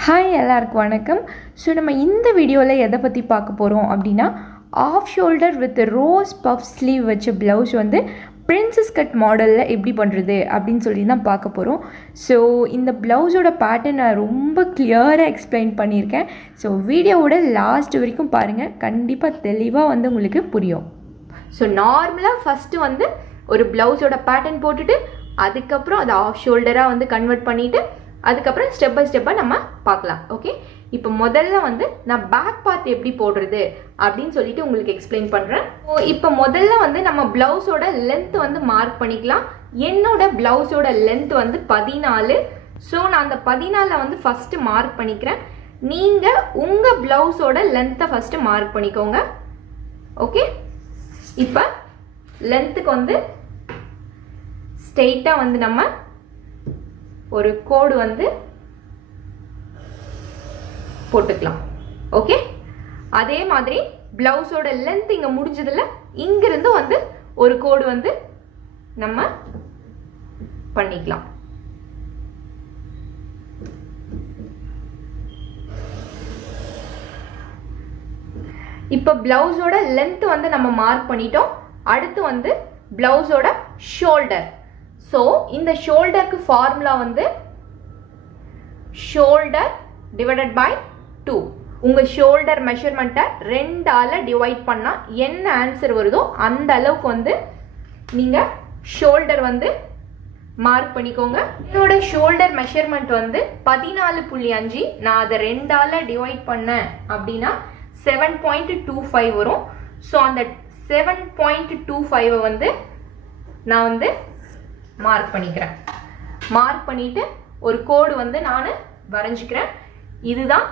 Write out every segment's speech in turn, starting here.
Hi எல்லாருக்கும் வணக்கம். So நம்ம இந்த வீடியோவில் எதை பற்றி பார்க்க போகிறோம் அப்படின்னா, off shoulder with rose puff sleeve வச்ச ப்ளவுஸ் வந்து பிரின்சஸ் கட் மாடலில் எப்படி பண்ணுறது அப்படின்னு சொல்லி தான் பார்க்க போகிறோம். ஸோ இந்த ப்ளவுஸோட பேட்டர்ன் நான் ரொம்ப கிளியராக எக்ஸ்பிளைன் பண்ணியிருக்கேன். ஸோ வீடியோவோட லாஸ்ட் வரைக்கும் பாருங்கள், கண்டிப்பாக தெளிவாக வந்து உங்களுக்கு புரியும். ஸோ நார்மலாக ஃபஸ்ட்டு வந்து ஒரு ப்ளவுஸோட பேட்டர்ன் போட்டுட்டு அதுக்கப்புறம் அதை ஆஃப் ஷோல்டராக வந்து கன்வெர்ட் பண்ணிவிட்டு அதுக்கப்புறம் ஸ்டெப் பை ஸ்டெப்பாக நம்ம பார்க்கலாம். ஓகே, இப்போ முதல்ல வந்து நான் பேக் பார்ட் எப்படி போடுறது அப்படின்னு சொல்லிட்டு உங்களுக்கு எக்ஸ்பிளைன் பண்ணுறேன். இப்போ முதல்ல வந்து நம்ம ப்ளவுஸோட லென்த் வந்து மார்க் பண்ணிக்கலாம். என்னோட ப்ளவுஸோட லென்த் வந்து 14. ஸோ நான் அந்த 14 வந்து ஃபஸ்ட்டு மார்க் பண்ணிக்கிறேன். நீங்கள் உங்கள் ப்ளவுஸோட லென்த்தை ஃபஸ்ட்டு மார்க் பண்ணிக்கோங்க. ஓகே, இப்போ லென்த்துக்கு வந்து ஸ்ட்ரெயிட்டாக வந்து நம்ம ஒரு கோடு வந்து போட்டுக்கலாம். ஓகே, அதே மாதிரி பிளவுஸோட லென்த் இங்க முடிஞ்சதுல இங்கிருந்து வந்து ஒரு கோடு வந்து நம்ம பண்ணிக்கலாம். இப்ப பிளவுஸோட லென்த் வந்து நம்ம மார்க் பண்ணிட்டோம். அடுத்து வந்து பிளவுஸோட ஷோல்டர். ஸோ இந்த ஷோல்டருக்கு ஃபார்முலா வந்து ஷோல்டர் டிவைடட் பை 2. உங்கள் ஷோல்டர் மெஷர்மெண்ட்டை 2ஆல் டிவைட் பண்ணால் என்ன ஆன்சர் வருதோ அந்த அளவுக்கு வந்து நீங்கள் ஷோல்டர் வந்து மார்க் பண்ணிக்கோங்க. என்னோட ஷோல்டர் மெஷர்மெண்ட் வந்து 14.5. நான் அதை 2ஆல் டிவைட் பண்ணேன் அப்படின்னா 7.25 வரும். ஸோ அந்த 7.25 வந்து நான் வந்து மார்க் பண்ணிக்கிறேன். மார்க் பண்ணிட்டு ஒரு கோடு வந்து நான் வரைஞ்சிக்கிறேன். இதுதான்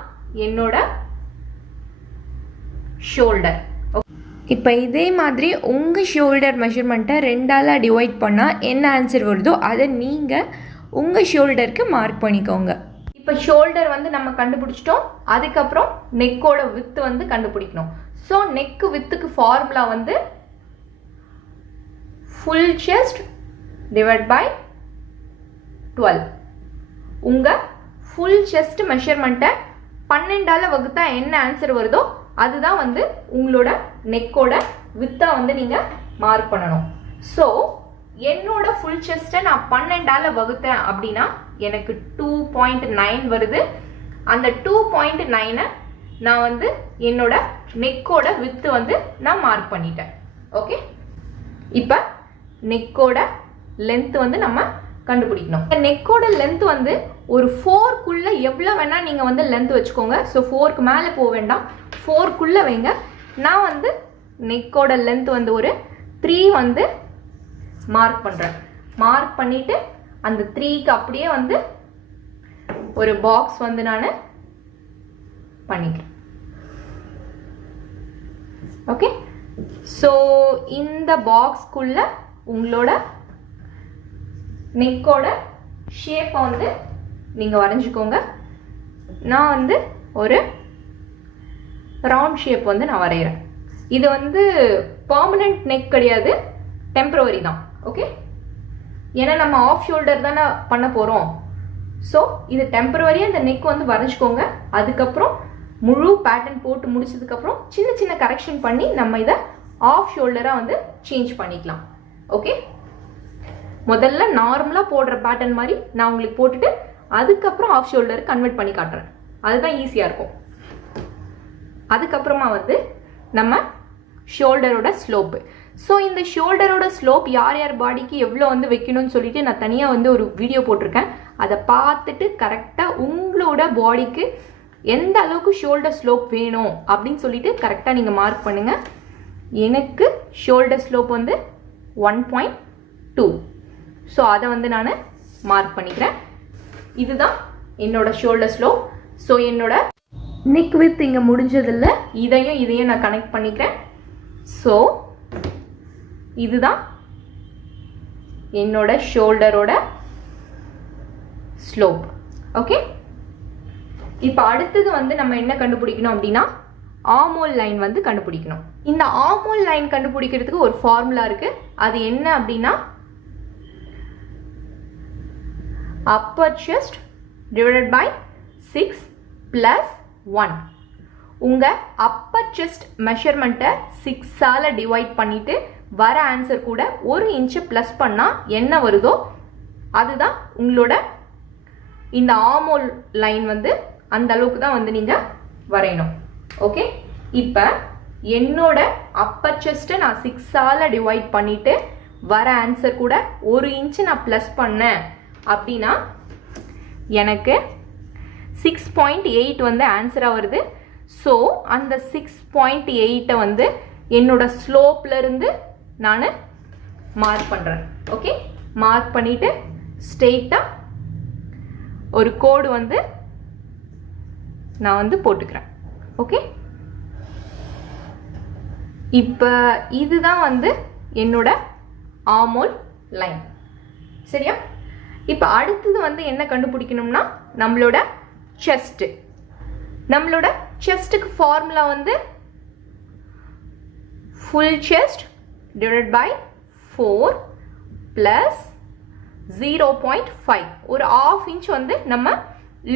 என்னோட ஷோல்டர். இப்போ இதே மாதிரி உங்கள் ஷோல்டர் மெஷர்மெண்ட்டை 2ஆல் டிவைட் பண்ணால் என்ன ஆன்சர் வருதோ அதை நீங்கள் உங்கள் ஷோல்டருக்கு மார்க் பண்ணிக்கோங்க. இப்போ ஷோல்டர் வந்து நம்ம கண்டுபிடிச்சிட்டோம். அதுக்கப்புறம் நெக்கோட வித்து வந்து கண்டுபிடிக்கணும். ஸோ நெக்கு வித்துக்கு ஃபார்முலா வந்து ஃபுல் செஸ்ட் டிவைட் பை 12. உங்கள் ஃபுல் செஸ்ட் மெஷர்மெண்ட்டை 12ஆல் வகுத்தா என்ன ஆன்சர் வருதோ அதுதான் வந்து உங்களோட நெக்கோட வித்தாக வந்து நீங்கள் மார்க் பண்ணணும். ஸோ என்னோட ஃபுல் செஸ்ட்டை நான் 12ஆல் வகுத்தேன் அப்படின்னா எனக்கு 2.9 வருது. அந்த 2.9 நான் வந்து என்னோட நெக்கோட வித்து வந்து நான் மார்க் பண்ணிட்டேன். ஓகே, இப்போ நெக்கோட லென்த் வந்து நம்ம கண்டுபிடிக்கணும். நெக்கோட லென்த் வந்து ஒரு 4க்குள்ள எவ்வளோ வேணால் நீங்கள் வந்து லென்த் வச்சுக்கோங்க. ஸோ 4க்கு மேலே போக வேண்டாம், 4க்குள்ளே வைங்க. நான் வந்து நெக்கோட லென்த் வந்து ஒரு 3 வந்து மார்க் பண்ணுறேன். மார்க் பண்ணிவிட்டு அந்த 3க்கு அப்படியே வந்து ஒரு பாக்ஸ் வந்து நான் பண்ணிக்கிறேன். ஓகே, ஸோ இந்த பாக்ஸ்க்குள்ள உங்களோட நெக்கோட ஷேப்பை வந்து நீங்கள் வரைஞ்சிக்கோங்க. நான் வந்து ஒரு ரவுண்ட் ஷேப் வந்து நான் வரைகிறேன். இது வந்து பர்மனெண்ட் நெக் கிடையாது, டெம்பரவரி தான். ஓகே, ஏன்னா நம்ம ஆஃப் ஷோல்டர் தானே பண்ண போகிறோம். ஸோ இது டெம்பரவரியாக இந்த நெக் வந்து வரைஞ்சிக்கோங்க. அதுக்கப்புறம் முழு பேட்டர்ன் போட்டு முடிச்சதுக்கப்புறம் சின்ன சின்ன கரெக்ஷன் பண்ணி நம்ம இதை ஆஃப் ஷோல்டராக வந்து சேஞ்ச் பண்ணிக்கலாம். ஓகே, முதல்ல நார்மலாக போடுற பேட்டர்ன் மாதிரி நான் உங்களுக்கு போட்டுட்டு அதுக்கப்புறம் ஆஃப் ஷோல்டர் கன்வெர்ட் பண்ணி காட்டுறேன். அதுதான் ஈஸியாக இருக்கும். அதுக்கப்புறமா வந்து நம்ம ஷோல்டரோட ஸ்லோப்பு. ஸோ இந்த ஷோல்டரோட ஸ்லோப் யார் யார் பாடிக்கு எவ்வளோ வந்து வைக்கணும்னு சொல்லிட்டு நான் தனியாக வந்து ஒரு வீடியோ போட்டிருக்கேன். அதை பார்த்துட்டு கரெக்டாக உங்களோட பாடிக்கு எந்த அளவுக்கு ஷோல்டர் ஸ்லோப் வேணும் அப்படின்னு சொல்லிட்டு கரெக்டாக நீங்கள் மார்க் பண்ணுங்கள். எனக்கு ஷோல்டர் ஸ்லோப் வந்து 1.2. ஸோ அதை வந்து நான் மார்க் பண்ணிக்கிறேன். இதுதான் என்னோட ஷோல்டர் ஸ்லோப். ஸோ என்னோட நெக் வித் இங்கே முடிஞ்சதில்ல, இதையும் நான் கனெக்ட் பண்ணிக்கிறேன். ஸோ இதுதான் என்னோட ஷோல்டரோட ஸ்லோப். ஓகே, இப்போ அடுத்தது வந்து நம்ம என்ன கண்டுபிடிக்கணும் அப்படின்னா ஆர்மோல் லைன் வந்து கண்டுபிடிக்கணும். இந்த ஆர்மோல் லைன் கண்டுபிடிக்கிறதுக்கு ஒரு ஃபார்முலா இருக்குது. அது என்ன அப்படின்னா upper chest divided by 6 plus 1. உங்கள் அப்பர் செஸ்ட் மெஷர்மெண்ட்டை 6ஆல் டிவைட் பண்ணிவிட்டு வர ஆன்சர் கூட 1 இன்ச்சு ப்ளஸ் பண்ணால் என்ன வருதோ அதுதான் உங்களோட இந்த ஆர்மோல் லைன் வந்து அந்த அளவுக்கு தான் வந்து நீங்கள் வரையணும். ஓகே, இப்போ என்னோட அப்பர் செஸ்ட்டை நான் 6ஆல் டிவைட் பண்ணிவிட்டு வர ஆன்சர் கூட 1 இன்ச்சு நான் ப்ளஸ் பண்ணேன் அப்படின்னா எனக்கு 6.8 வந்து ஆன்சராக வருது. ஸோ அந்த 6.8 வந்து என்னோட ஸ்லோப்லேருந்து நான் மார்க் பண்ணுறேன். ஓகே, மார்க் பண்ணிவிட்டு ஸ்ட்ரெயிட்டாக ஒரு கோடு வந்து நான் வந்து போட்டுக்கிறேன். ஓகே, இப்போ இதுதான் வந்து என்னோட ஆர்மோல் லைன். சரியா? இப்போ அடுத்தது வந்து என்ன கண்டுபிடிக்கணும்னா நம்மளோட செஸ்ட். நம்மளோட செஸ்ட்டுக்கு ஃபார்முலா வந்து full chest divided by 4 plus 0.5. ஒரு 1/2 இன்ச் வந்து நம்ம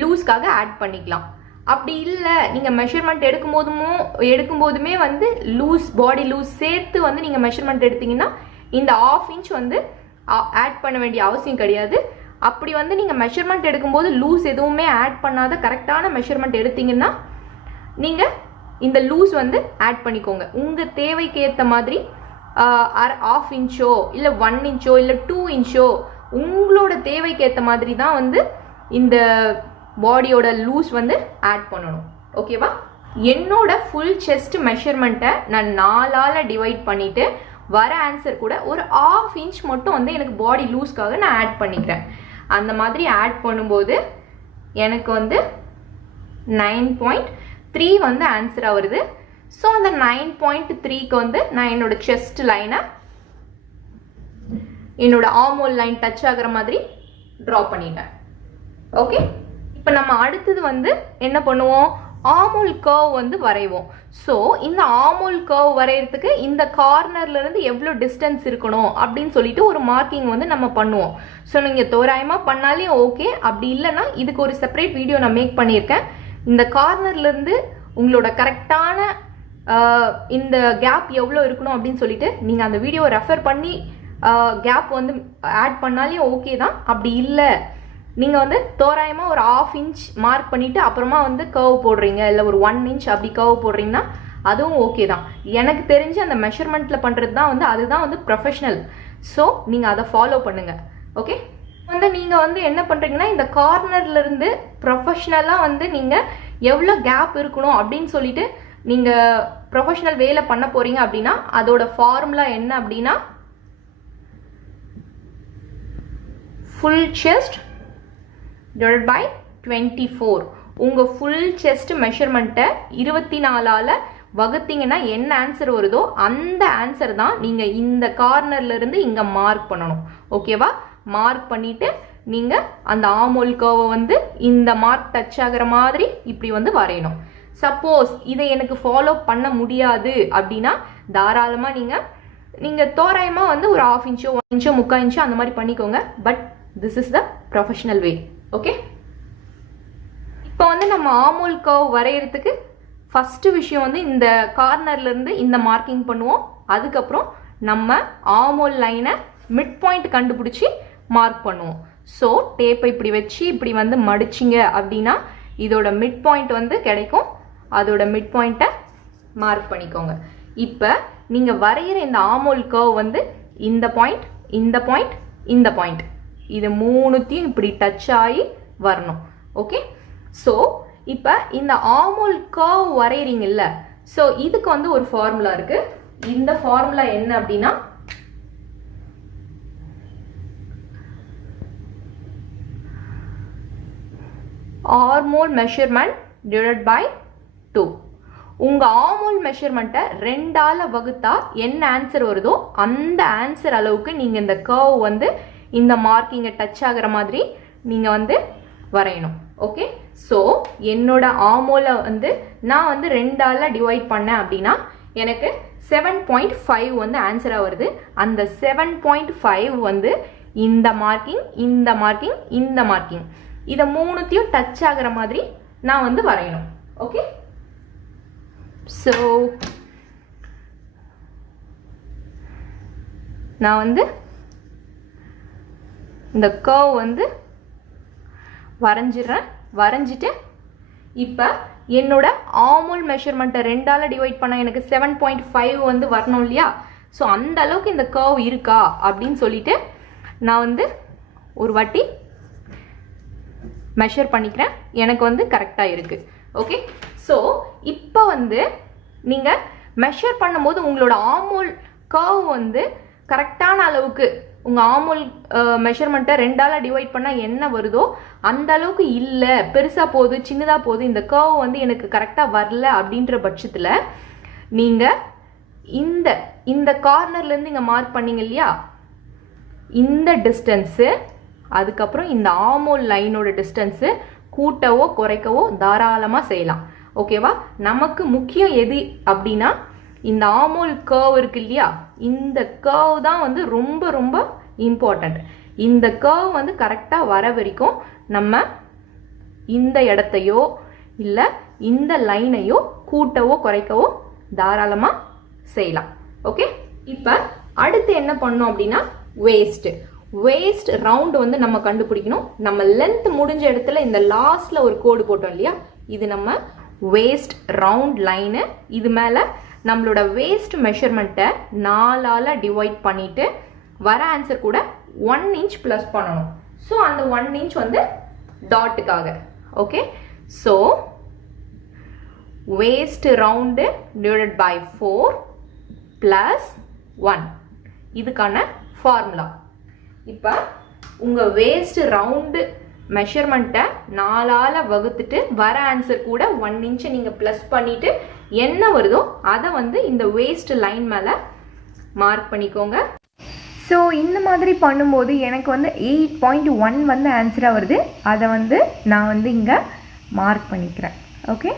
லூஸ்க்காக ஆட் பண்ணிக்கலாம். அப்படி இல்லை நீங்கள் மெஷர்மெண்ட் எடுக்கும்போதுமே வந்து பாடி லூஸ் சேர்த்து வந்து நீங்கள் மெஷர்மெண்ட் எடுத்தீங்கன்னா இந்த 1/2 இன்ச் வந்து ஆட் பண்ண வேண்டிய அவசியம் கிடையாது. அப்படி வந்து நீங்கள் மெஷர்மெண்ட் எடுக்கும்போது லூஸ் எதுவுமே ஆட் பண்ணாத கரெக்டான மெஷர்மெண்ட் எடுத்தீங்கன்னா நீங்கள் இந்த லூஸ் வந்து ஆட் பண்ணிக்கோங்க. உங்கள் தேவைக்கு ஏற்ற மாதிரி 1/2 இன்ச்சோ இல்லை 1 இன்ச்சோ இல்லை 2 இன்ச்சோ உங்களோட தேவைக்கு ஏற்ற மாதிரி தான் வந்து இந்த பாடியோட லூஸ் வந்து ஆட் பண்ணணும். ஓகேவா? என்னோட ஃபுல் செஸ்ட் மெஷர்மெண்ட்டை நான் 4ஆல் டிவைட் பண்ணிவிட்டு வர ஆன்சர் கூட ஒரு 1/2 இன்ச் மட்டும் வந்து எனக்கு பாடி லூஸ்க்காக நான் ஆட் பண்ணிக்கிறேன். அந்த மாதிரி ஆட் பண்ணும்போது எனக்கு வந்து 9.3 வந்து ஆன்சராக வருது. ஸோ அந்த 9.3க்கு வந்து நான் என்னோட செஸ்ட் லைனை என்னோட ஆர்மோல் லைன் டச் ஆகிற மாதிரி ட்ரா பண்ணிட்டேன். ஓகே, இப்போ நம்ம அடுத்தது வந்து என்ன பண்ணுவோம், ஆர்மோல் கர்வ் வந்து வரைவோம். ஸோ இந்த ஆர்மோல் கர்வ் வரைகிறதுக்கு இந்த கார்னர்லேருந்து எவ்வளோ டிஸ்டன்ஸ் இருக்கணும் அப்படின்னு சொல்லிட்டு ஒரு மார்க்கிங் வந்து நம்ம பண்ணுவோம். ஸோ நீங்கள் தோராயமாக பண்ணாலே ஓகே, அப்படி இல்லைன்னா இதுக்கு ஒரு செப்பரேட் வீடியோ நான் மேக் பண்ணியிருக்கேன். இந்த கார்னர்லேருந்து உங்களோட கரெக்டான இந்த கேப் எவ்வளோ இருக்கணும் அப்படின்னு சொல்லிட்டு நீங்கள் அந்த வீடியோவை ரெஃபர் பண்ணி கேப் வந்து ஆட் பண்ணாலே ஓகே தான். அப்படி இல்லை நீங்கள் வந்து தோராயமாக ஒரு 1/2 இன்ச் மார்க் பண்ணிவிட்டு அப்புறமா வந்து கர்வ் போடுறீங்க, இல்லை ஒரு 1 இன்ச் அப்படி கர்வ் போடுறீங்கன்னா அதுவும் ஓகே தான். எனக்கு தெரிஞ்சு அந்த மெஷர்மெண்ட்டில் பண்ணுறது தான் வந்து அதுதான் வந்து ப்ரொஃபஷ்னல். ஸோ நீங்கள் அதை ஃபாலோ பண்ணுங்கள். ஓகே, வந்து நீங்கள் வந்து என்ன பண்ணுறீங்கன்னா இந்த கார்னர்லேருந்து ப்ரொஃபஷ்னலாக வந்து நீங்கள் எவ்வளோ கேப் இருக்கணும் அப்படின்னு சொல்லிட்டு நீங்கள் ப்ரொஃபஷ்னல் வேலை பண்ண போகிறீங்க அப்படின்னா அதோட ஃபார்முலா என்ன அப்படின்னா ஃபுல் செஸ்ட் divided by 24. உங்கள் ஃபுல் செஸ்ட் மெஷர்மெண்ட்டை 24ஆல் வகுத்தீங்கன்னா என்ன ஆன்சர் வருதோ அந்த ஆன்சர் தான் நீங்கள் இந்த கார்னர்லேருந்து இங்கே மார்க் பண்ணணும். ஓகேவா? மார்க் பண்ணிவிட்டு நீங்கள் அந்த ஆர்மோல் கர்வை வந்து இந்த மார்க் டச் ஆகிற மாதிரி இப்படி வந்து வரையணும். சப்போஸ் இதை எனக்கு ஃபாலோ பண்ண முடியாது அப்படின்னா தாராளமாக நீங்கள் தோராயமாக வந்து ஒரு 1/2 இன்ச்சோ 1 இன்ச்சோ 3/4 இன்ச்சோ அந்த மாதிரி பண்ணிக்கோங்க. But this is the professional way. Okay, இப்போ வந்து நம்ம ஆர்மோல் கர்வ் வரைகிறதுக்கு ஃபஸ்ட்டு விஷயம் வந்து இந்த கார்னர்லேருந்து இந்த மார்க்கிங் பண்ணுவோம். அதுக்கப்புறம் நம்ம ஆர்மோல் லைனை மிட் பாயிண்ட் கண்டுபிடிச்சி மார்க் பண்ணுவோம். ஸோ டேப்பை இப்படி வச்சு இப்படி வந்து மடிச்சிங்க அப்படின்னா இதோட மிட் பாயிண்ட் வந்து கிடைக்கும். அதோட மிட் பாயிண்ட்டை மார்க் பண்ணிக்கோங்க. இப்போ நீங்கள் வரைகிற இந்த ஆர்மோல் கர்வ் வந்து இந்த பாயிண்ட், இந்த பாயிண்ட், இந்த பாயிண்ட், இது மூணுத்தையும் இப்படி டச் ஆகி வரணும். ஓகே, ஸோ இப்போ இந்த ஆர்மோல் கர்வ் வரைகிறீங்கல்ல, ஸோ இதுக்கு வந்து ஒரு ஃபார்முலா இருக்கு. இந்த ஃபார்முலா என்ன அப்படின்னா ஆர்மோல் மெஷர்மெண்ட் டிவைடட் பை 2. உங்கள் ஆர்மோல் மெஷர்மெண்ட்டை 2ஆல் வகுத்தா என்ன ஆன்சர் வருதோ அந்த ஆன்சர் அளவுக்கு நீங்கள் இந்த கர்வ் வந்து இந்த மார்க்கிங்கை டச் ஆகிற மாதிரி நீங்கள் வந்து வரையணும். ஓகே, ஸோ என்னோட ஆர்மோலை வந்து நான் வந்து 2ஆல் டிவைட் பண்ணேன் அப்படின்னா எனக்கு 7.5 வந்து ஆன்சராக வருது. அந்த 7.5 வந்து இந்த மார்க்கிங், இந்த மார்க்கிங், இந்த மார்க்கிங், இதை மூணுத்தையும் டச் ஆகிற மாதிரி நான் வந்து வரையணும். ஓகே, ஸோ நான் வந்து இந்த கர்வ் வந்து வரைஞ்சிடுறேன். வரைஞ்சிட்டு இப்போ என்னோட ஆர்மோல் மெஷர்மெண்ட்டை 2ஆல் டிவைட் பண்ணால் எனக்கு 7.5 வந்து வரணும் இல்லையா? ஸோ அந்த அளவுக்கு இந்த கர்வ் இருக்கா அப்படின்னு சொல்லிட்டு நான் வந்து ஒரு வாட்டி மெஷர் பண்ணிக்கிறேன். எனக்கு வந்து கரெக்டாக இருக்குது. ஓகே, ஸோ இப்போ வந்து நீங்கள் மெஷர் பண்ணும்போது உங்களோட ஆர்மோல் கர்வ் வந்து கரெக்டான அளவுக்கு உங்கள் ஆர்மோல் மெஷர்மெண்ட்டை 2ஆல் டிவைட் பண்ணால் என்ன வருதோ அந்த அளவுக்கு இல்லை, பெருசாக போகுது சின்னதாக போகுது, இந்த கர்வ் வந்து எனக்கு கரெக்டாக வரல அப்படின்ற பட்சத்தில் நீங்கள் இந்த கார்னர்லேருந்து இங்கே மார்க் பண்ணீங்க இல்லையா, இந்த டிஸ்டன்ஸு அதுக்கப்புறம் இந்த ஆர்மோல் லைனோட டிஸ்டன்ஸு கூட்டவோ குறைக்கவோ தாராளமாக செய்யலாம். ஓகேவா? நமக்கு முக்கியம் எது அப்படின்னா இந்த ஆர்மோல் கர்வ் இருக்கு இல்லையா, இந்த கர்வ் தான் வந்து ரொம்ப ரொம்ப இம்பார்ட்டண்ட். இந்த கர்வ் வந்து கரெக்டாக வர வரைக்கும் நம்ம இந்த இடத்தையோ இல்லை இந்த லைனையோ கூட்டவோ குறைக்கவோ தாராளமாக செய்யலாம். ஓகே, இப்போ அடுத்து என்ன பண்ணோம் அப்படின்னா வேஸ்ட் ரவுண்டு வந்து நம்ம கண்டுபிடிக்கணும். நம்ம லென்த் முடிஞ்ச இடத்துல இந்த லாஸ்ட்ல ஒரு கோடு போட்டோம் இல்லையா, இது நம்ம வேஸ்ட் ரவுண்ட் லைனு. இது மேலே நம்மளோட வேஸ்ட் மெஷர்மெண்ட்டை 4ஆல் டிவைட் பண்ணிட்டு வர ஆன்சர் கூட 1 இன்ச் ப்ளஸ் பண்ணணும். ஸோ அந்த 1 இன்ச் வந்து டாட்டுக்காக. Okay, so waist round divided by 4 + 1 இதுக்கான ஃபார்முலா. இப்போ உங்கள் வேஸ்ட் ரவுண்டு மெஷர்மெண்ட்டை 4ஆல் வகுத்துட்டு வர ஆன்சர் கூட 1 இன்ச்சை நீங்கள் ப்ளஸ் பண்ணிவிட்டு என்ன வருதோ அதை வந்து இந்த வேஸ்ட் லைன் மேலே மார்க் பண்ணிக்கோங்க. ஸோ இந்த மாதிரி பண்ணும்போது எனக்கு வந்து 8.1 வந்து ஆன்சராக வருது. அதை வந்து நான் வந்து இங்கே மார்க் பண்ணிக்கிறேன். ஓகே,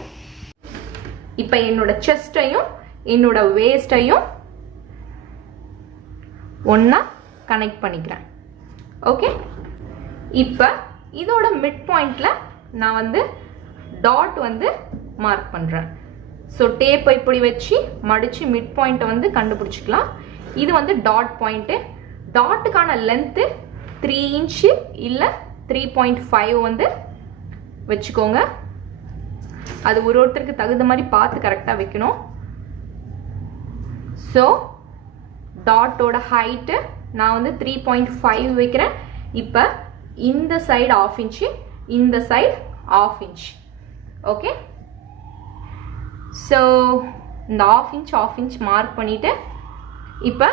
இப்போ என்னோட செஸ்ட்டையும் என்னோட வேஸ்ட்டையும் ஒன்றா கனெக்ட் பண்ணிக்கிறேன். ஓகே, இப்போ இதோட மிட் பாயிண்டில் நான் வந்து டாட் வந்து மார்க் பண்ணுறேன். ஸோ டேப்பை இப்படி வச்சு மடித்து மிட் பாயிண்ட்டை வந்து கண்டுபிடிச்சிக்கலாம். இது வந்து டாட் பாயிண்ட்டு. டாட்டுக்கான லென்த்து 3 இன்ச்சு இல்லை 3.5 வந்து வச்சுக்கோங்க. அது ஒருத்தருக்கு தகுந்த மாதிரி பார்த்து கரெக்டாக வைக்கணும். ஸோ டாட்டோட ஹைட்டு நான் வந்து 3.5 வைக்கிறேன். இப்போ இந்த சைடு 1/2 இன்ச்சு, இந்த சைடு 1/2 இன்ச். ஓகே, ஸோ இந்த 1/2 இன்ச் மார்க் பண்ணிவிட்டு இப்போ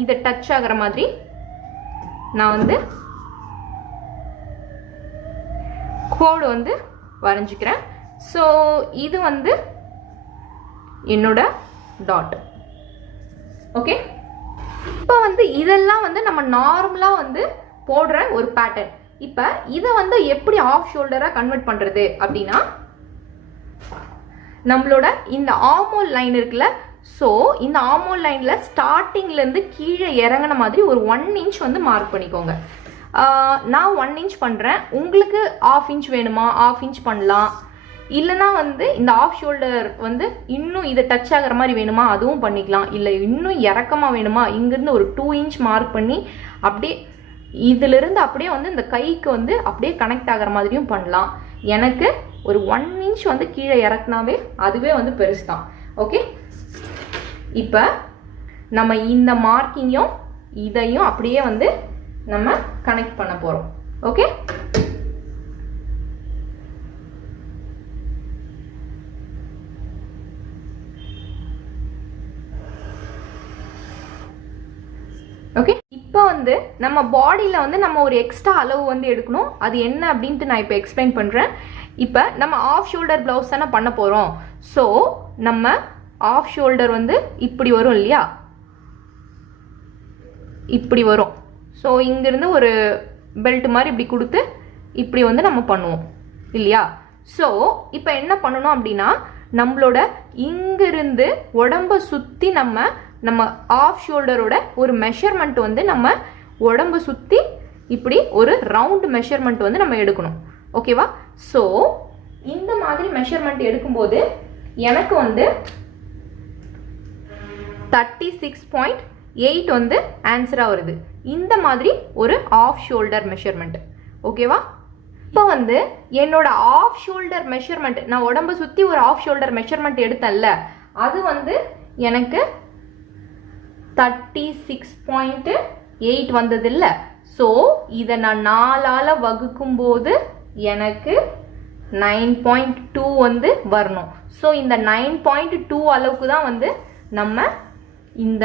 இதை டச் ஆகிற மாதிரி நான் வந்து கோடு வந்து வரைஞ்சிக்கிறேன். ஸோ இது வந்து என்னோட டாட். ஓகே, இப்போ வந்து இதெல்லாம் வந்து நம்ம நார்மலாக வந்து போடுற ஒரு பேட்டர்ன். இப்போ இதை வந்து எப்படி ஆஃப் ஷோல்டராக கன்வெர்ட் பண்ணுறது அப்படின்னா, நம்மளோட இந்த ஆர்மோல் லைன் இருக்குல்ல, ஸோ இந்த ஆர்மோல் லைனில் ஸ்டார்டிங்லேருந்து கீழே இறங்கின மாதிரி ஒரு 1 இன்ச் வந்து மார்க் பண்ணிக்கோங்க. நான் 1 இன்ச் பண்ணுறேன். உங்களுக்கு 1/2 இன்ச் வேணுமா 1/2 இன்ச் பண்ணலாம். இல்லைனா வந்து இந்த ஆஃப் ஷோல்டர் வந்து இன்னும் இதை டச் ஆகிற மாதிரி வேணுமா அதுவும் பண்ணிக்கலாம். இல்லை இன்னும் இறக்கமாக வேணுமா இங்கேருந்து ஒரு 2 இன்ச் மார்க் பண்ணி அப்படியே இதிலிருந்து அப்படியே வந்து இந்த கைக்கு வந்து அப்படியே கனெக்ட் ஆகிற மாதிரியும் பண்ணலாம். எனக்கு ஒரு 1 இன்ச் வந்து கீழே இறக்குனாவே அதுவே வந்து பெருசு தான். ஓகே, இப்போ நம்ம இந்த மார்க்கிங்கையும் இதையும் அப்படியே வந்து நம்ம கனெக்ட் பண்ண போகிறோம். ஓகே, ஓகே, இப்போ வந்து நம்ம பாடியில் வந்து நம்ம ஒரு எக்ஸ்ட்ரா அளவு வந்து எடுக்கணும். அது என்ன அப்படின்ட்டு நான் இப்போ எக்ஸ்பிளைன் பண்ணுறேன். இப்போ நம்ம ஆஃப் ஷோல்டர் ப்ளவுஸ் தானே பண்ண போகிறோம். ஸோ நம்ம ஆஃப் ஷோல்டர் வந்து இப்படி வரும் இல்லையா, இப்படி வரும். ஸோ இங்கேருந்து ஒரு பெல்ட் மாதிரி இப்படி கொடுத்து இப்படி வந்து நம்ம பண்ணுவோம் இல்லையா. ஸோ இப்போ என்ன பண்ணணும் அப்படின்னா, நம்மளோட இங்கிருந்து உடம்பை சுற்றி நம்ம ஆஃப் ஷோல்டரோட ஒரு மெஷர்மெண்ட் வந்து நம்ம உடம்பை சுற்றி இப்படி ஒரு ரவுண்ட் மெஷர்மெண்ட் வந்து நம்ம எடுக்கணும். ஓகேவா. ஸோ இந்த மாதிரி மெஷர்மெண்ட் எடுக்கும்போது எனக்கு வந்து 36.8 வந்து ஆன்சராக வருது. இந்த மாதிரி ஒரு ஆஃப் ஷோல்டர் மெஷர்மெண்ட். ஓகேவா? இப்போ வந்து என்னோட ஆஃப் ஷோல்டர் மெஷர்மெண்ட், நான் உடம்பை சுற்றி ஒரு ஆஃப் ஷோல்டர் மெஷர்மெண்ட் எடுத்தேன்ல, அது வந்து எனக்கு 36.8 வந்தது இல்லை. ஸோ இதை நான் 4ஆல் வகுக்கும் போது எனக்கு 9.2 வந்து வரணும். ஸோ இந்த 9.2 அளவுக்கு தான் வந்து நம்ம இந்த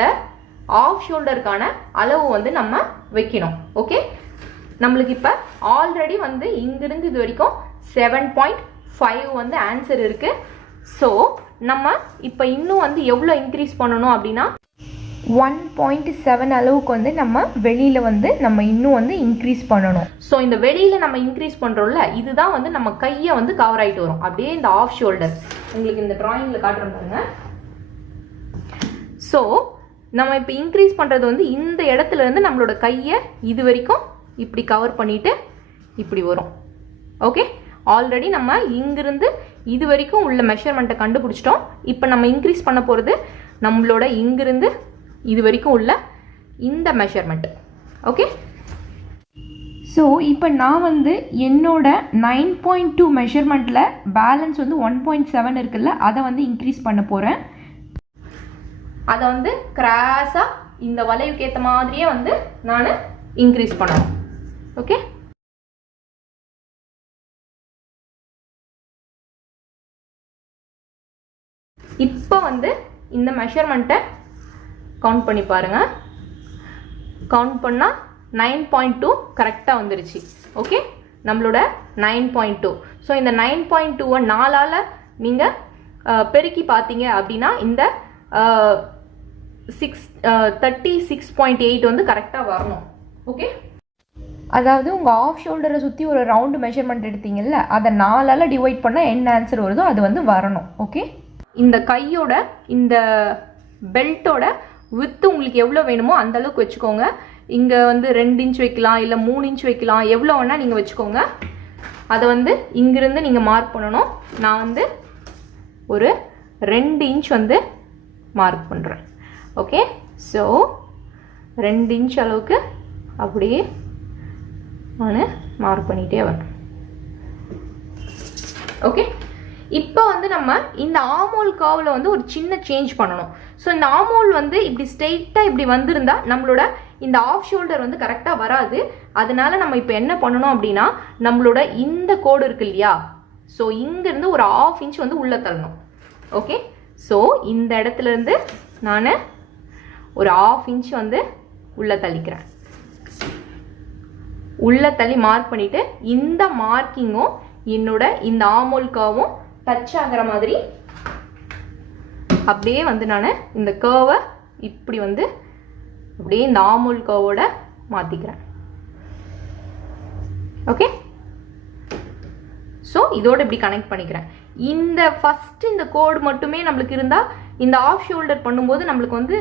ஆஃப் ஷோல்டருக்கான அளவு வந்து நம்ம வைக்கணும். ஓகே, நம்மளுக்கு இப்போ ஆல்ரெடி வந்து இங்கிருந்து இது வரைக்கும் 7.5 வந்து ஆன்சர் இருக்கு. ஸோ நம்ம இப்போ இன்னும் வந்து எவ்வளோ இன்க்ரீஸ் பண்ணணும் அப்படின்னா 1.7 அளவுக்கு வந்து நம்ம வெளியில் வந்து நம்ம இன்னும் வந்து இன்க்ரீஸ் பண்ணணும். ஸோ இந்த வெளியில் நம்ம இன்க்ரீஸ் பண்ணுறோம்ல, இதுதான் வந்து நம்ம கையை வந்து கவர் ஆகிட்டு வரும். அப்படியே இந்த ஆஃப் ஷோல்டர் உங்களுக்கு இந்த ட்ராயிங்கில் காட்டுறேன் பாருங்க. ஸோ நம்ம இப்போ இன்க்ரீஸ் பண்ணுறது வந்து இந்த இடத்துல இருந்து நம்மளோட கையை இது வரைக்கும் இப்படி கவர் பண்ணிட்டு இப்படி வரும். ஓகே, ஆல்ரெடி நம்ம இங்கிருந்து இது வரைக்கும் உள்ள மெஷர்மெண்ட்டை கண்டுபிடிச்சிட்டோம். இப்போ நம்ம இன்க்ரீஸ் பண்ண போகிறது நம்மளோட இங்கிருந்து இது வரைக்கும் உள்ள இந்த மெஷர்மெண்ட். ஓகே, ஸோ இப்போ நான் வந்து என்னோட 9.2 மெஷர்மெண்ட்டில் பேலன்ஸ் வந்து 1.7 இருக்குல்ல, அதை வந்து இன்க்ரீஸ் பண்ண போகிறேன். அதை வந்து கிராஸாக இந்த வளைவுக்கு ஏற்ற மாதிரியே வந்து நான் இன்க்ரீஸ் பண்ணணும். ஓகே, இப்போ வந்து இந்த மெஷர்மெண்ட்டை கவுண்ட் பண்ணி பாருங்க. கவுண்ட் பண்ணால் 9.2 கரெக்டாக வந்துருச்சு. ஓகே, நம்மளோட 9.2. ஸோ இந்த 9.2-ஐ 4ஆல் நீங்கள் பெருக்கி பார்த்தீங்க அப்படின்னா இந்த 36.8 வந்து கரெக்டாக வரணும். ஓகே, அதாவது உங்கள் ஆஃப் ஷோல்டரை சுற்றி ஒரு ரவுண்டு மெஷர்மெண்ட் எடுத்தீங்கல்ல, அதை 4ஆல் டிவைட் பண்ணால் என்ன ஆன்சர் வருதோ அது வந்து வரணும். ஓகே, இந்த கையோட இந்த பெல்ட்டோட வித்து உங்களுக்கு எவ்வளோ வேணுமோ அந்த அளவுக்கு வச்சுக்கோங்க. இங்கே வந்து 2 இன்ச் வைக்கலாம், இல்லை 3 இன்ச் வைக்கலாம், எவ்வளோ வேணால் நீங்கள் வச்சுக்கோங்க. அதை வந்து இங்கிருந்து நீங்கள் மார்க் பண்ணணும். நான் வந்து ஒரு 2 இன்ச் வந்து மார்க் பண்ணுறேன். ஓகே, ஸோ 2 இன்ச் அளவுக்கு அப்படியே நான் மார்க் பண்ணிகிட்டே வரேன். ஓகே, இப்போ வந்து நம்ம இந்த ஆமோல் கர்வில் வந்து ஒரு சின்ன சேஞ்ச் பண்ணணும். ஸோ இந்த ஆமோல் வந்து இப்படி ஸ்ட்ரெயிட்டாக இப்படி வந்திருந்தா நம்மளோட இந்த ஆஃப் ஷோல்டர் வந்து கரெக்டாக வராது. அதனால நம்ம இப்போ என்ன பண்ணணும் அப்படின்னா, நம்மளோட இந்த கோடு இருக்கு இல்லையா, ஸோ இங்கேருந்து ஒரு 1/2 இன்ச் வந்து உள்ளே தள்ளணும். ஓகே, ஸோ இந்த இடத்துல இருந்து நான் ஒரு 1/2 இன்ச் வந்து உள்ளே தள்ளிக்கிறேன். உள்ளே தள்ளி மார்க் பண்ணிவிட்டு இந்த மார்க்கிங்கும் என்னோட இந்த ஆமோல் கர்வும் டச் ஆகிற மாதிரி அப்படியே வந்து நான் இந்த கர்வை இப்படி வந்து அப்படியே இந்த ஆமோல் கர்வோட மாற்றிக்கிறேன். ஓகே, ஸோ இதோடு இப்படி கனெக்ட் பண்ணிக்கிறேன். இந்த ஃபஸ்ட்டு இந்த கோடு மட்டுமே நம்மளுக்கு இருந்தால் இந்த ஆஃப் ஷோல்டர் பண்ணும்போது நம்மளுக்கு வந்து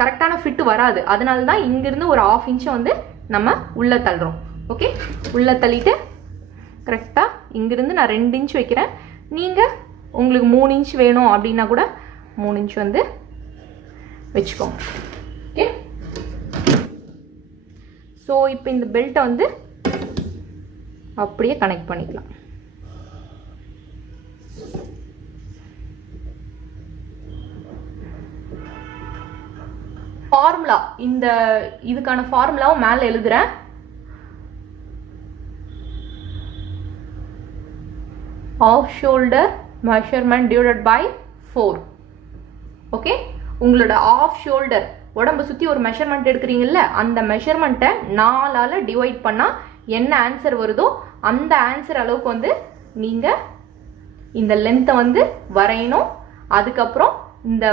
கரெக்டான ஃபிட்டு வராது. அதனால தான் இங்கேருந்து ஒரு 1/2 இன்ச்சை வந்து நம்ம உள்ளே தள்ளுறோம். ஓகே, உள்ளே தள்ளிட்டு கரெக்டாக இங்கிருந்து நான் 2 இன்ச் வைக்கிறேன். நீங்கள் உங்களுக்கு 3 இன்ச் வேணும் அப்படின்னா கூட 3 இன்ச் வந்து வச்சுக்கோங்க. ஓகே, ஸோ இப்போ இந்த பெல்ட்டை வந்து அப்படியே கனெக்ட் பண்ணிக்கலாம். ஃபார்முலா, இந்த இதுக்கான ஃபார்முலாவும் மேலே எழுதுறேன். Off shoulder measurement divided by 4. Okay, உங்களோட ஆஃப் ஷோல்டர் உடம்பை சுற்றி ஒரு மெஷர்மெண்ட் எடுக்கிறீங்கல்ல, அந்த மெஷர்மெண்ட்டை 4ஆல் டிவைட் பண்ணால் என்ன ஆன்சர் வருதோ அந்த ஆன்சர் அளவுக்கு வந்து நீங்கள் இந்த லென்த்தை வந்து வரையணும். அதுக்கப்புறம் இந்த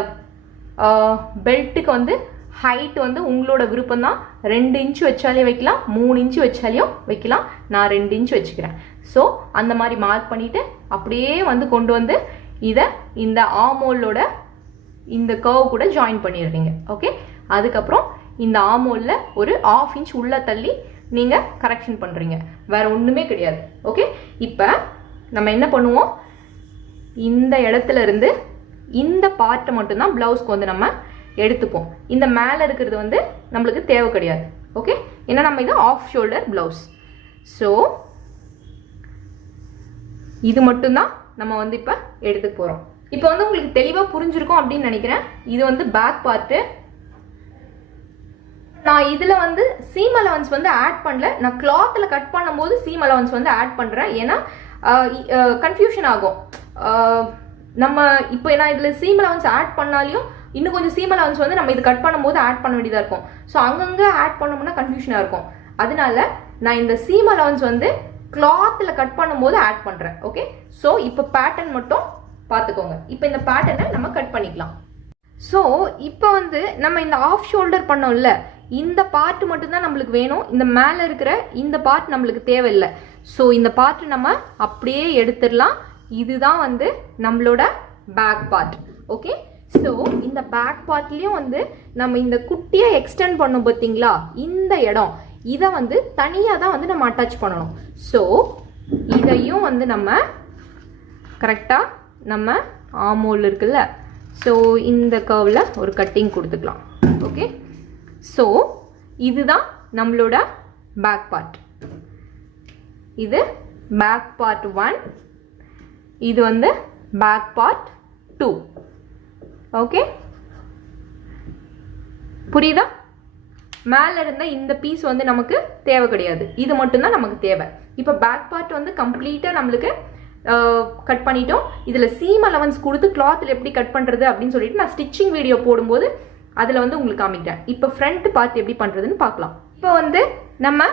பெல்ட்டுக்கு வந்து ஹைட் வந்து உங்களோட விருப்பம் தான். 2 இன்ச் வச்சாலே வைக்கலாம், 3 இன்ச் வச்சாலையும் வைக்கலாம். நான் 2 இன்ச் வச்சுக்கிறேன். ஸோ அந்த மாதிரி மார்க் பண்ணிவிட்டு அப்படியே வந்து கொண்டு வந்து இதை இந்த ஆமோலோட இந்த கர்வ் கூட ஜாயின் பண்ணிடுறீங்க. ஓகே, அதுக்கப்புறம் இந்த ஆமோலில் ஒரு 1/2 இன்ச் உள்ளே தள்ளி நீங்கள் கரெக்ஷன் பண்ணுறீங்க. வேறு ஒன்றுமே கிடையாது. ஓகே, இப்போ நம்ம என்ன பண்ணுவோம், இந்த இடத்துல இருந்து இந்த பார்ட்டை மட்டும்தான் ப்ளவுஸ்க்கு வந்து நம்ம எடுத்துப்போம். இந்த மேலே இருக்கிறது வந்து நம்மளுக்கு தேவை கிடையாது. ஓகே, ஏன்னா நம்ம இது ஆஃப் ஷோல்டர் ப்ளவுஸ். ஸோ இது மட்டும்தான் நம்ம வந்து இப்போ எடுத்துக்க போகிறோம். இப்போ வந்து உங்களுக்கு தெளிவாக புரிஞ்சிருக்கும் அப்படின்னு நினைக்கிறேன். இது வந்து பேக் பார்ட்டு. நான் இதில் வந்து சீம் அலவன்ஸ் வந்து ஆட் பண்ணல. நான் கிளாத்தில் கட் பண்ணும்போது சீம் அலவன்ஸ் வந்து ஆட் பண்ணுறேன். ஏன்னா கன்ஃபியூஷன் ஆகும். நம்ம இப்போ நான் இதில் சீம் அலவன்ஸ் ஆட் பண்ணாலையும் இன்னும் கொஞ்சம் சீம் அலவன்ஸ் வந்து நம்ம இது கட் பண்ணும்போது ஆட் பண்ண வேண்டியதாக இருக்கும். ஸோ அங்கங்கே ஆட் பண்ணோம்னா கன்ஃபியூஷனாக இருக்கும். அதனால நான் இந்த சீம் அலவன்ஸ் வந்து கிளாத்தில் கட் பண்ணும்போது ஆட் பண்ணுறேன். ஓகே, ஸோ இப்போ பேட்டர்ன் மட்டும் பார்த்துக்கோங்க. இப்போ இந்த பேட்டர்னை நம்ம கட் பண்ணிக்கலாம். ஸோ இப்போ வந்து நம்ம இந்த ஆஃப் ஷோல்டர் பண்ணோம்ல, இந்த பார்ட் மட்டும்தான் நம்மளுக்கு வேணும். இந்த மேலே இருக்கிற இந்த பார்ட் நம்மளுக்கு தேவையில்லை. ஸோ இந்த பார்ட் நம்ம அப்படியே எடுத்துடலாம். இதுதான் வந்து நம்மளோட பேக் பார்ட். ஓகே, ஸோ இந்த பேக் பார்ட்லேயும் வந்து நம்ம இந்த குட்டியாக எக்ஸ்டெண்ட் பண்ணோம் பார்த்தீங்களா, இந்த இடம் இதை வந்து தனியாக தான் வந்து நம்ம அட்டாச் பண்ணணும். ஸோ இதையும் வந்து நம்ம கரெக்டாக நம்ம ஆமோல் இருக்குல்ல, ஸோ இந்த கர்வில் ஒரு கட்டிங் கொடுத்துக்கலாம். ஓகே, ஸோ இதுதான் நம்மளோட பேக் பார்ட். இது பேக் பார்ட் 1, இது வந்து பேக் பார்ட் 2. ஓகே, புரியுதா? மேலே இருந்த இந்த பீஸ் வந்து நமக்கு தேவை கிடையாது. இது மட்டும்தான் நமக்கு தேவை. இப்போ பேக் பார்ட் வந்து கம்ப்ளீட்டாக நம்மளுக்கு கட் பண்ணிட்டோம். இதில் சீம் அலவன்ஸ் கொடுத்து கிளாத்தில் எப்படி கட் பண்ணுறது அப்படின்னு சொல்லிட்டு நான் ஸ்டிச்சிங் வீடியோ போடும்போது அதில் வந்து உங்களுக்கு காமிக்கிறேன். இப்போ ஃப்ரண்ட் பார்ட் எப்படி பண்ணுறதுன்னு பார்க்கலாம். இப்போ வந்து நம்ம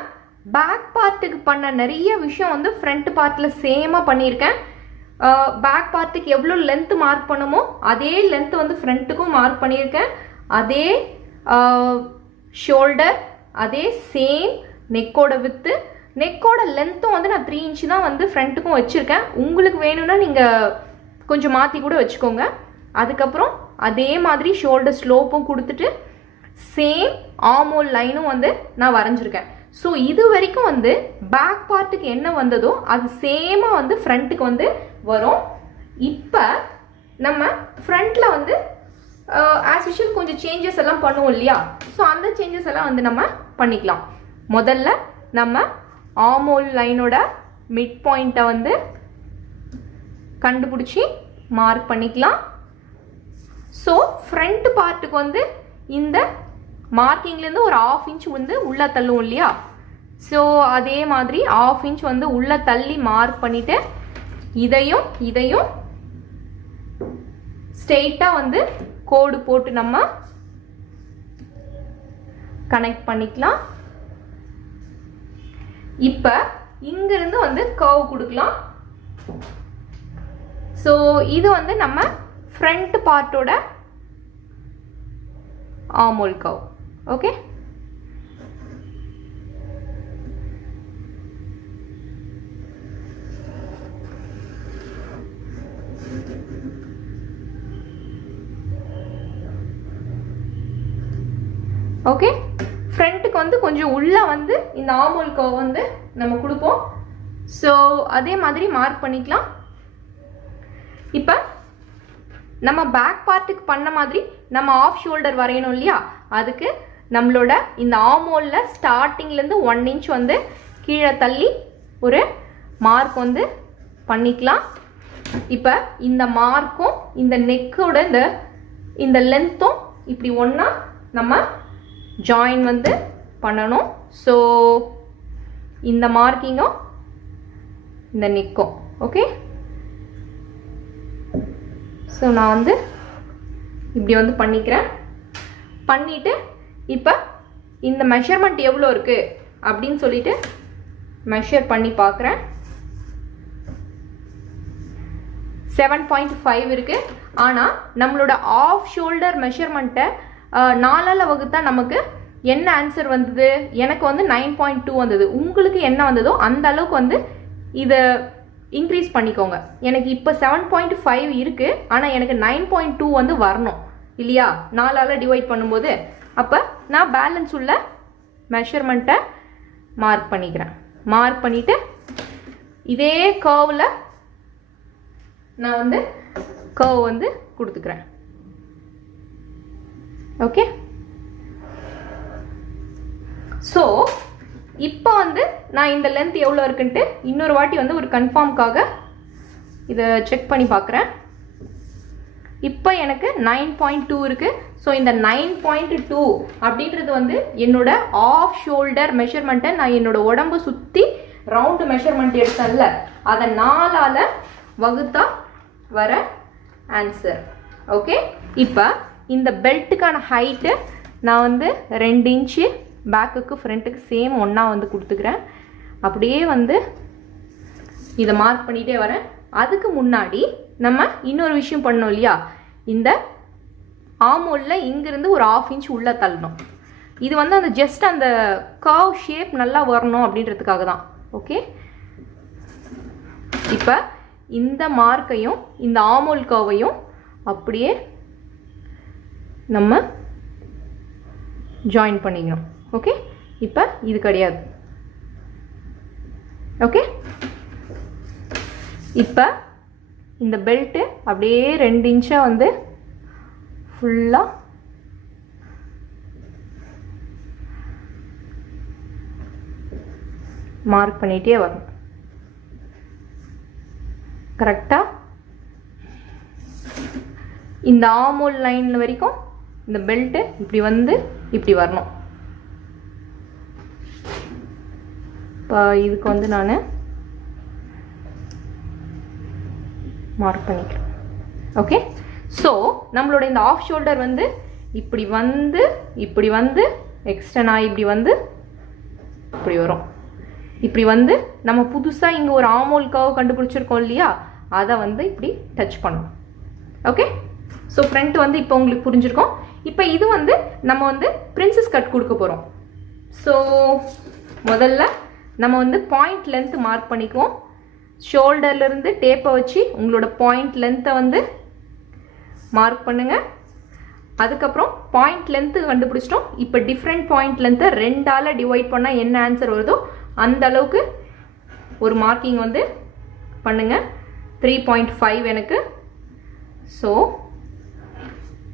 பேக் பார்ட்டுக்கு பண்ண நிறைய விஷயம் வந்து ஃப்ரண்ட் பார்ட்டில் சேமாக பண்ணியிருக்கேன். பேக் பார்ட்டுக்கு எவ்வளோ லென்த்து மார்க் பண்ணுமோ அதே லென்த்து வந்து ஃப்ரண்ட்டுக்கும் மார்க் பண்ணியிருக்கேன். அதே ஷோல்டர், அதே சேம் நெக்கோட வித்து, நெக்கோட லென்த்தும் வந்து நான் 3 இன்ச்சு தான் வந்து ஃப்ரண்ட்டுக்கும் வச்சுருக்கேன். உங்களுக்கு வேணும்னா நீங்கள் கொஞ்சம் மாற்றி கூட வச்சுக்கோங்க. அதுக்கப்புறம் அதே மாதிரி ஷோல்டர் ஸ்லோப்பும் கொடுத்துட்டு சேம் ஆமோல் லைனும் வந்து நான் வரைஞ்சிருக்கேன். ஸோ இது வரைக்கும் வந்து பேக் பார்ட்டுக்கு என்ன வந்ததோ அது சேமாக வந்து ஃப்ரண்ட்டுக்கு வந்து வரும். இப்போ நம்ம ஃப்ரண்ட்டில் வந்து ஆஸ் யூஷுவல் கொஞ்சம் சேஞ்சஸ் எல்லாம் பண்ணுவோம் இல்லையா, ஸோ அந்த சேஞ்சஸ் எல்லாம் வந்து நம்ம பண்ணிக்கலாம். முதல்ல நம்ம ஆமோல் லைனோட மிட் பாயிண்ட்டை வந்து கண்டுபிடிச்சி மார்க் பண்ணிக்கலாம். ஸோ ஃப்ரண்ட் பார்ட்டுக்கு வந்து இந்த மார்க்கிங்லேருந்து ஒரு 1/2 இன்ச் வந்து உள்ளே தள்ளுவோம் இல்லையா, ஸோ அதே மாதிரி 1/2 இன்ச் வந்து உள்ளே தள்ளி மார்க் பண்ணிவிட்டு இதையும் ஸ்ட்ரெயிட்டாக வந்து கோடு போட்டு நம்ம கனெக்ட் பண்ணிக்கலாம். இப்போ இங்கிருந்து வந்து கர்வ் கொடுக்கலாம். ஸோ இது வந்து நம்ம ஃப்ரண்ட் பார்ட்டோட ஆமோல் கர்வ். ஓகே, ஓகே, ஃப்ரண்ட்டுக்கு வந்து கொஞ்சம் உள்ளே வந்து இந்த ஆமோல் கர்வ் வந்து நம்ம கொடுப்போம். ஸோ அதே மாதிரி மார்க் பண்ணிக்கலாம். இப்போ நம்ம பேக் பார்ட்டுக்கு பண்ண மாதிரி நம்ம ஆஃப் ஷோல்டர் வரையணும் இல்லையா, அதுக்கு நம்மளோட இந்த ஆமோலில் ஸ்டார்டிங்லேருந்து 1 இன்ச் வந்து கீழே தள்ளி ஒரு மார்க் வந்து பண்ணிக்கலாம். இப்போ இந்த மார்க்கும் இந்த நெக்கோட இந்த லென்த்தும் இப்படி ஒன்றா நம்ம ஜாயின் வந்து பண்ணணும். ஸோ இந்த மார்க்கிங்கும் இந்த நெக்கும். ஓகே, ஸோ நான் வந்து இப்படி வந்து பண்ணிக்கிறேன். பண்ணிவிட்டு இப்போ இந்த மெஷர்மெண்ட் எவ்வளோ இருக்குது அப்படின்னு சொல்லிட்டு மெஷர் பண்ணி பார்க்குறேன். 7.5 இருக்குது. ஆனால் நம்மளோட ஆஃப் ஷோல்டர் மெஷர்மெண்ட்டை 4ஆல் வகுத்தா நமக்கு என்ன ஆன்சர் வந்தது? எனக்கு வந்து 9.2 வந்தது. உங்களுக்கு என்ன வந்ததோ அந்த அளவுக்கு வந்து இதை இன்க்ரீஸ் பண்ணிக்கோங்க. எனக்கு இப்போ 7.5 இருக்குது, ஆனால் எனக்கு 9.2 வந்து வரணும் இல்லையா, 4ஆல் டிவைட் பண்ணும்போது. அப்போ நான் பேலன்ஸ் உள்ள மெஷர்மெண்ட்டை மார்க் பண்ணிக்கிறேன். மார்க் பண்ணிவிட்டு இதே கர்வில் நான் வந்து கர்வ் வந்து கொடுத்துக்கிறேன். ஓகே, ஸோ இப்போ வந்து நான் இந்த லென்த் எவ்வளோ இருக்குன்ட்டு இன்னொரு வாட்டி வந்து ஒரு கன்ஃபார்ம்காக இதை செக் பண்ணி பார்க்குறேன். இப்போ எனக்கு 9.2 இருக்குது. ஸோ இந்த 9.2 அப்படின்றது வந்து என்னோட ஆஃப் ஷோல்டர் மெஷர்மெண்ட்டை நான் என்னோட உடம்பு சுற்றி ரவுண்டு மெஷர்மெண்ட் எடுத்தேன்ல, அதை 4ஆல் வகுத்தா வர ஆன்சர். ஓகே, இப்போ இந்த பெல்ட்டுக்கான ஹைட்டு நான் வந்து 2 இன்ச்சு பேக்குக்கு ஃப்ரண்ட்டுக்கு சேம் ஒன்றா வந்து கொடுத்துக்கிறேன். அப்படியே வந்து இதை மார்க் பண்ணிகிட்டே வரேன். அதுக்கு முன்னாடி நம்ம இன்னொரு விஷயம் பண்ணோம் இல்லையா, இந்த ஆமோலில் இங்கிருந்து ஒரு 1/2 இன்ச் உள்ளே தள்ளணும். இது வந்து அந்த ஜஸ்ட் அந்த கர்வ் ஷேப் நல்லா வரணும் அப்படின்றதுக்காக தான். ஓகே, இப்போ இந்த மார்க்கையும் இந்த ஆமோல் கர்வையும் அப்படியே நம்ம ஜாயின் பண்ணிக்கணும். ஓகே, இப்போ இது கிடையாது. ஓகே, இப்போ இந்த பெல்ட்டு அப்படியே 2 இன்ச்சாக வந்து ஃபுல்லாக மார்க் பண்ணிகிட்டே வரணும். கரெக்டாக இந்த ஆமோல் லைனில் வரைக்கும் இந்த பெல்ட்டு இப்படி வந்து இப்படி வரணும். இப்போ இதுக்கு வந்து நான் மார்க் பண்ணிக்கிறேன். ஓகே, ஸோ நம்மளோட இந்த ஆஃப் ஷோல்டர் வந்து இப்படி வந்து எக்ஸ்டர்ன் ஆகி இப்படி வந்து இப்படி வரும். இப்படி வந்து நம்ம புதுசாக இங்கே ஒரு ஆமோல் கர்வ் கண்டுபிடிச்சிருக்கோம் இல்லையா, அதை வந்து இப்படி டச் பண்ணணும். ஓகே, ஸோ ஃப்ரண்ட் வந்து இப்போ உங்களுக்கு புரிஞ்சிருக்கோம். இப்போ இது வந்து நம்ம வந்து பிரின்சஸ் கட் கொடுக்க போகிறோம். ஸோ முதல்ல நம்ம வந்து பாயிண்ட் லென்த் மார்க் பண்ணிக்குவோம். ஷோல்டர்லேருந்து டேப்பை வச்சு உங்களோட பாயிண்ட் லென்த்தை வந்து மார்க் பண்ணுங்கள். அதுக்கப்புறம் பாயிண்ட் லென்த்து கண்டுபிடிச்சிட்டோம். இப்போ டிஃப்ரெண்ட் பாயிண்ட் லென்த்தை 2ஆல் டிவைட் பண்ணால் என்ன ஆன்சர் வருதோ அந்த அளவுக்கு ஒரு மார்க்கிங் வந்து பண்ணுங்கள். 3.5 எனக்கு. ஸோ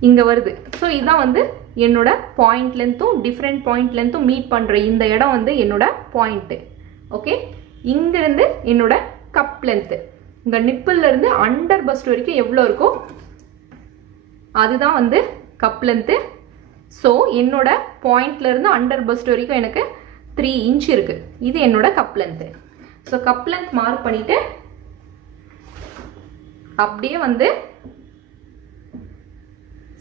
இங்கே வருது. ஸோ இதுதான் வந்து என்னோட பாயிண்ட் லென்த்தும் டிஃப்ரெண்ட் பாயிண்ட் லென்த்தும் மீட் பண்ணுற இந்த இடம் வந்து என்னோட பாயிண்ட்டு. ஓகே, இங்கேருந்து என்னோட கப் லென்த்து, இந்த நிப்பிள்லேருந்து அண்டர் பஸ்ட் வரைக்கும் எவ்வளோ இருக்கோ அதுதான் வந்து கப் லென்த்து. ஸோ என்னோட பாயிண்ட்லேருந்து அண்டர் பஸ்ட் வரைக்கும் எனக்கு 3 இன்ச் இருக்குது. இது என்னோட cup length. So cup length mark பண்ணிவிட்டு அப்படியே வந்து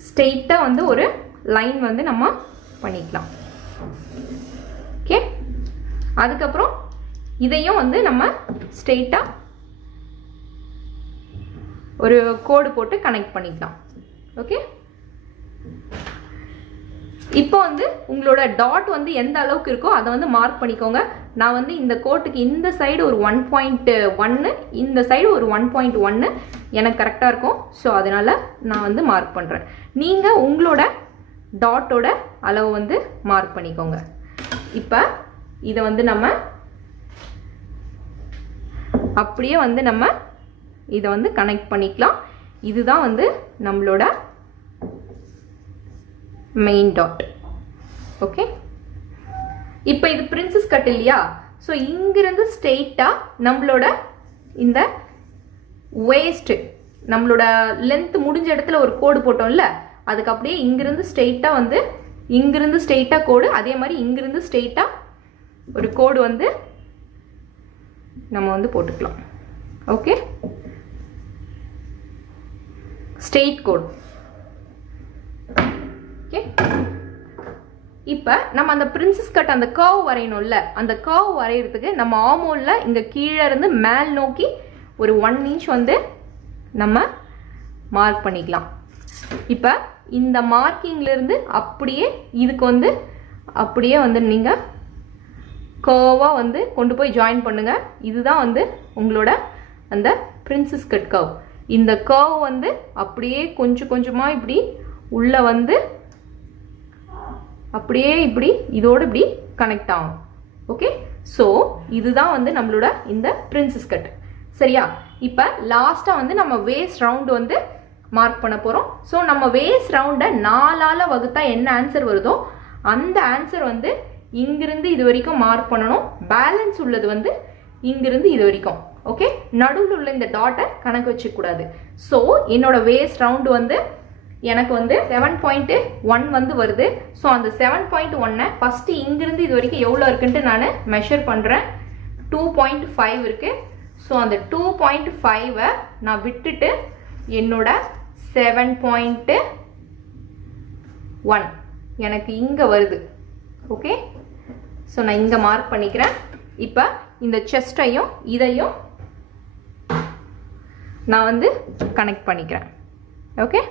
ஸ்ட்ரெயிட்டாக வந்து ஒரு லைன் வந்து நம்ம பண்ணிக்கலாம். ஓகே, அதுக்கப்புறம் இதையும் வந்து நம்ம ஸ்ட்ரெயிட்டாக ஒரு கோடு போட்டு கனெக்ட் பண்ணிக்கலாம். ஓகே, இப்போ வந்து உங்களோட டாட் வந்து எந்த அளவுக்கு இருக்கோ அதை வந்து மார்க் பண்ணிக்கோங்க. நான் வந்து இந்த கோட்டுக்கு இந்த சைடு ஒரு 1.1, இந்த சைடு ஒரு 1.1 எனக்கு கரெக்டாக இருக்கும். ஸோ அதனால் நான் வந்து மார்க் பண்ணுறேன். நீங்கள் உங்களோட டாட்டோட அளவு வந்து மார்க் பண்ணிக்கோங்க. இப்போ இதை வந்து நம்ம அப்படியே வந்து நம்ம இதை வந்து கனெக்ட் பண்ணிக்கலாம். இதுதான் வந்து நம்மளோட மெயின் டாட். ஓகே, இப்போ இது பிரின்சஸ் கட் இல்லையா, ஸோ இங்கிருந்து ஸ்ட்ரெயிட்டாக நம்மளோட இந்த வேஸ்ட்டு நம்மளோட லென்த் முடிஞ்ச இடத்துல ஒரு கோடு போட்டோம்ல, அதுக்கு அப்படியே இங்கிருந்து ஸ்ட்ரெயிட்டாக வந்து இங்கிருந்து ஸ்ட்ரெயிட்டாக கோடு, அதே மாதிரி இங்கிருந்து ஸ்ட்ரெயிட்டாக ஒரு கோடு வந்து நம்ம வந்து போட்டுக்கலாம். ஓகே, ஸ்ட்ரெயிட் கோடு. ஓகே, இப்போ நம்ம அந்த பிரின்சஸ் கட் அந்த கர்வ் வரையணும்ல, அந்த கர்வ் வரைகிறதுக்கு நம்ம ஆமோலில் இங்கே கீழே இருந்து மேல் நோக்கி ஒரு 1 இன்ச் வந்து நம்ம மார்க் பண்ணிக்கலாம். இப்போ இந்த மார்க்கிங்லேருந்து அப்படியே இதுக்கு வந்து அப்படியே வந்து நீங்கள் கர்வாக வந்து கொண்டு போய் ஜாயின் பண்ணுங்கள். இதுதான் வந்து உங்களோட அந்த பிரின்சஸ் கட் கர்வ். இந்த கர்வ் வந்து அப்படியே கொஞ்சம் கொஞ்சமாக இப்படி உள்ளே வந்து அப்படியே இப்படி இதோடு இப்படி கனெக்ட் ஆகும். ஓகே, ஸோ இதுதான் வந்து நம்மளோட இந்த பிரின்சஸ் கட். சரியா, இப்போ லாஸ்ட்டாக வந்து நம்ம வேஸ்ட் ரவுண்டு வந்து மார்க் பண்ண போகிறோம். ஸோ நம்ம வேஸ்ட் ரவுண்டை 4ஆல் வகுத்தா என்ன ஆன்சர் வருதோ அந்த ஆன்சர் வந்து இங்கிருந்து இது வரைக்கும் மார்க் பண்ணணும். பேலன்ஸ் உள்ளது வந்து இங்கிருந்து இது வரைக்கும். ஓகே, நடுவில் உள்ள இந்த டாட்டை கணக்கு வச்சுக்கூடாது. ஸோ என்னோட வேஸ்ட் ரவுண்டு வந்து எனக்கு வந்து 7.1 வந்து வருது. ஸோ அந்த 7.1 ஃபஸ்ட்டு இங்கிருந்து இது வரைக்கும் எவ்வளோ இருக்குன்ட்டு நான் மெஷர் பண்ணுறேன். 2.5 இருக்குது. ஸோ அந்த 2.5 நான் விட்டுட்டு என்னோட 7.1 எனக்கு இங்கே வருது. ஓகே, ஸோ நான் இங்கே மார்க் பண்ணிக்கிறேன். இப்போ இந்த செஸ்டையும் இதையும் நான் வந்து கனெக்ட் பண்ணிக்கிறேன். ஓகே,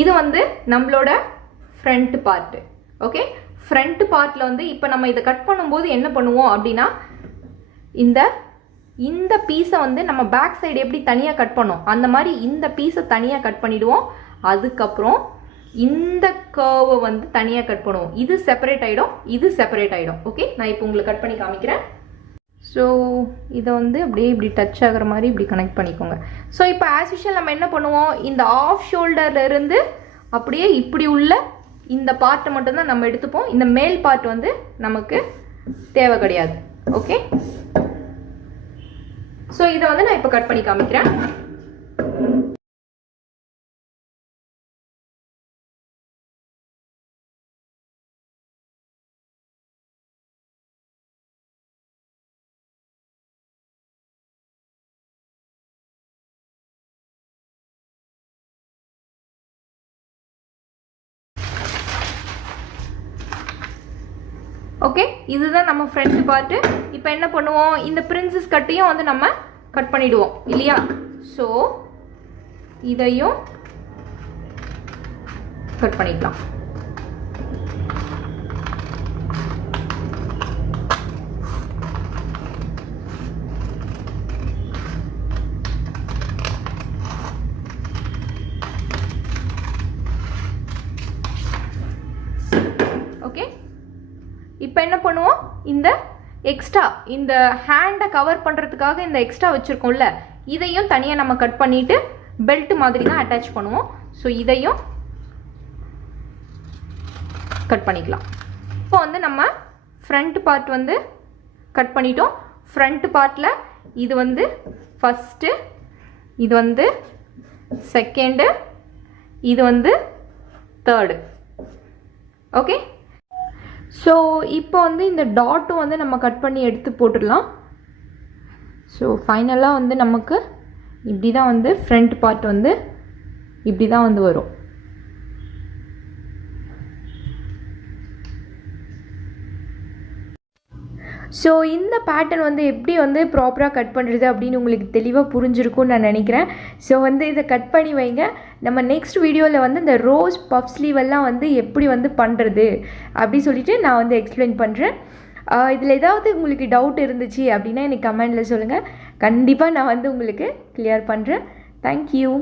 இது வந்து நம்மளோட ஃப்ரண்ட் பார்ட்டு. ஓகே, ஃப்ரண்ட் பார்ட்டில் வந்து இப்போ நம்ம இதை கட் பண்ணும்போது என்ன பண்ணுவோம் அப்படின்னா இந்த பீஸை வந்து நம்ம பேக் சைடு எப்படி தனியாக கட் பண்ணோம் அந்த மாதிரி இந்த பீஸை தனியாக கட் பண்ணிவிடுவோம். அதுக்கப்புறம் இந்த கர்வை வந்து தனியாக கட் பண்ணுவோம். இது செப்பரேட் ஆகிடும், இது செப்பரேட் ஆகிடும். ஓகே, நான் இப்போ உங்களுக்கு கட் பண்ணி காமிக்கிறேன். ஸோ இதை வந்து அப்படியே இப்படி டச் ஆகிற மாதிரி இப்படி கனெக்ட் பண்ணிக்கோங்க. ஸோ இப்போ ஆஸ் யூஷுவல் நம்ம என்ன பண்ணுவோம், இந்த ஆஃப் ஷோல்டர்லேருந்து அப்படியே இப்படி உள்ள இந்த பார்ட்டை மட்டும்தான் நம்ம எடுத்துப்போம். இந்த மேல் பார்ட் வந்து நமக்கு தேவை கிடையாது. ஓகே, ஸோ இதை வந்து நான் இப்போ கட் பண்ணி காமிக்கிறேன். ஓகே, இதுதான் நம்ம ஃப்ரண்ட் பார்ட்டு. இப்போ என்ன பண்ணுவோம், இந்த பிரின்சஸ் கட்டையும் வந்து நம்ம கட் பண்ணிடுவோம் இல்லையா? ஸோ இதையும் கட் பண்ணிக்கலாம். ஓகே, இப்போ என்ன பண்ணுவோம், இந்த எக்ஸ்ட்ரா இந்த ஹேண்டை கவர் பண்ணுறதுக்காக இந்த எக்ஸ்ட்ரா வச்சுருக்கோம்ல இதையும் தனியாக நம்ம கட் பண்ணிவிட்டு பெல்ட் மாதிரி தான் அட்டாச் பண்ணுவோம். ஸோ இதையும் கட் பண்ணிக்கலாம். இப்போ வந்து நம்ம ஃப்ரண்ட் பார்ட் வந்து கட் பண்ணிட்டோம். ஃப்ரண்ட் பார்ட்டில் இது வந்து ஃபஸ்ட்டு, இது வந்து செகண்டு, இது வந்து தேர்டு. ஓகே, ஸோ இப்போ வந்து இந்த டாட்டும் வந்து நம்ம கட் பண்ணி எடுத்து போட்டுடலாம். ஸோ ஃபைனலாக வந்து நமக்கு இப்படி தான் வந்து ஃப்ரண்ட் பார்ட் வந்து இப்படி தான் வந்து வரும். ஸோ இந்த பேட்டர்ன் வந்து எப்படி வந்து ப்ராப்பராக கட் பண்ணுறது அப்படின்னு உங்களுக்கு தெளிவாக புரிஞ்சிருக்கும்னு நான் நினைக்கிறேன். ஸோ வந்து இதை கட் பண்ணி வைங்க. நம்ம நெக்ஸ்ட் வீடியோவில் வந்து இந்த ரோஸ் பஃப் ஸ்லீவெல்லாம் வந்து எப்படி வந்து பண்ணுறது அப்படி சொல்லிவிட்டு நான் வந்து எக்ஸ்பிளைன் பண்ணுறேன். இதில் ஏதாவது உங்களுக்கு டவுட் இருந்துச்சு அப்படின்னா எனக்கு கமெண்டில் சொல்லுங்கள். கண்டிப்பாக நான் வந்து உங்களுக்கு கிளியர் பண்ணுறேன். தேங்க்யூ.